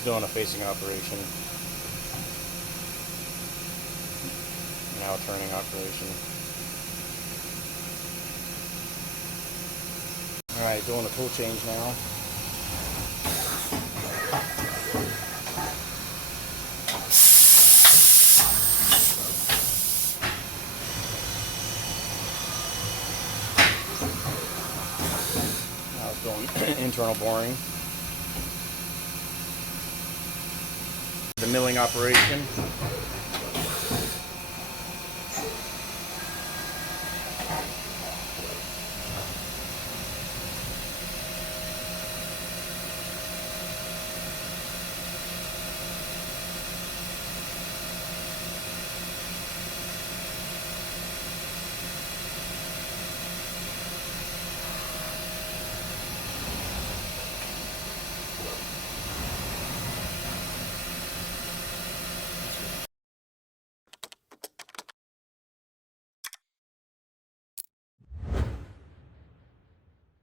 was doing a facing operation. Now turning operation. Alright, doing a tool change now. Now it's doing internal boring. The milling operation.